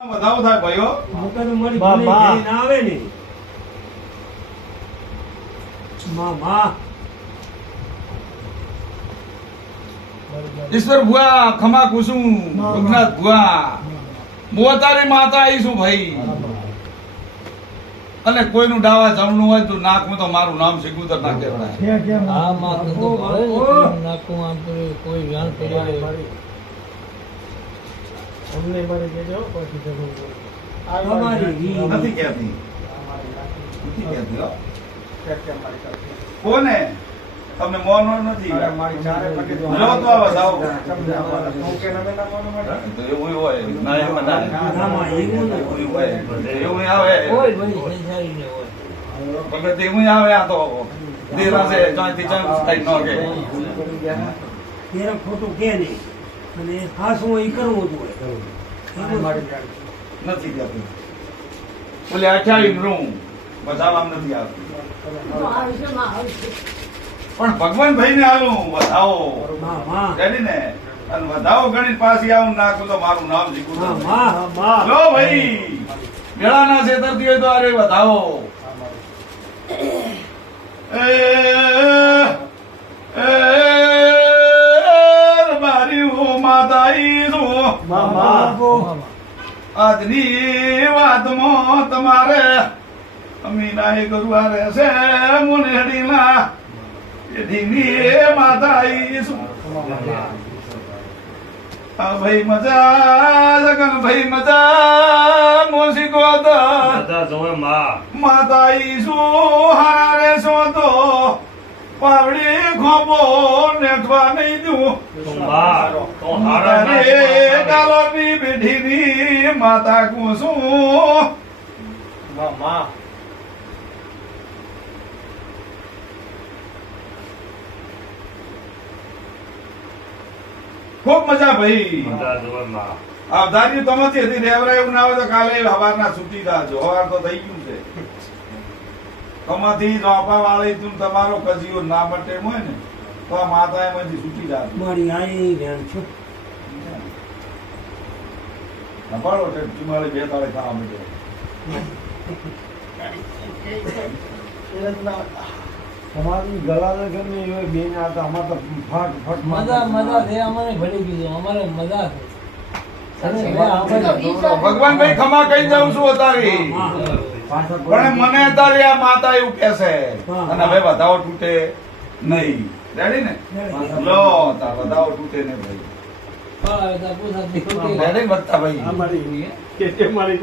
વધાવો થાય ભાઈઓ. ના આવે ને. ઈશ્વર ભુઆ ખમા કુસુમ રઘુનાથ ભુઆ મોતારી માતા આવીશું ભાઈ. અને કોઈનું ડાવા જમણું હોય તો નાખું તો મારું નામ સિગુતર ના કહેવાય. કોઈ નાખું આમ કોઈ જાણ અમને મારે દેજો પછી જરૂર હોય. તમારી રી. નથી કહેતી નથી કહેતી કોને? તમને મોનો નથી? મારી ચારે પગે તો તો આ વધાવો. સમજાવવાના. હું ના માનો મારી? તો એવું હોય ના એમાં ના. ના, એવું એવું હોય. એવું આવે. ને હોય. એવું આ તો ન કે. ને? ત્યારે ખોટું કે નહીં? અને ખાસ હું ઈ કરવું જાણ. નથી કહેતી બોલે અઠાવી રૂમ બધામાં નથી આવતી. પણ ભગવાન ભાઈ ને હાલું વધાવો. માં માં ને? અને વધાવો ગણિત પાછી આવું નાખું તો મારું નામ શીખું. ભાઈ. મેળાના છેતરતી હોય તો અરે વધાવો. આજની વાતમાં તમારે અમીના એ ગરુઆ રહેશે મુનેડીના. એઠીની એ માતા આવીશું આ ભાઈ મજા જગન ભાઈ મજા મોસી ગોદર માતા આવીશું હારે સો તો? પાવડી ખોબો નેઠવા નહીં દઉં મારે ડાલોની બેઠીની માતા કુસુમમાં, માં. ખૂબ મજા ભાઈ. આવધાર્યું તમારી હતી રેવરા એવું ના હોય તો કાલે હવારના છૂટી જાજો. હવાર તો થઈ ગયું છે. તમાથી નોપા વાળી તું તમારો કજીઓ ના બટે હોય ને તો આ માતા એમાંથી છૂટી જાય. મારી આઈ વેણ છું. નપાડો તે ચુમાળી બે તાળે ખાવા મળે તમારી ગળાને ગમે એ બે બેન આ તો અમારે તો ફટ ફટ મજા મજા છે અમારે ભળી ગયું અમારે મજા છે. ભગવાન ભાઈ ખમા કહી જાઉં છું પાછા પણ મને આ માતા એવું કે છે. અને હવે વધાવો તૂટે નહીં. રેડી ને? લો તાર વધાવો તૂટે ને ભાઈ. તો રેડી વધતા ભાઈ. અમારી કે તે. મારી.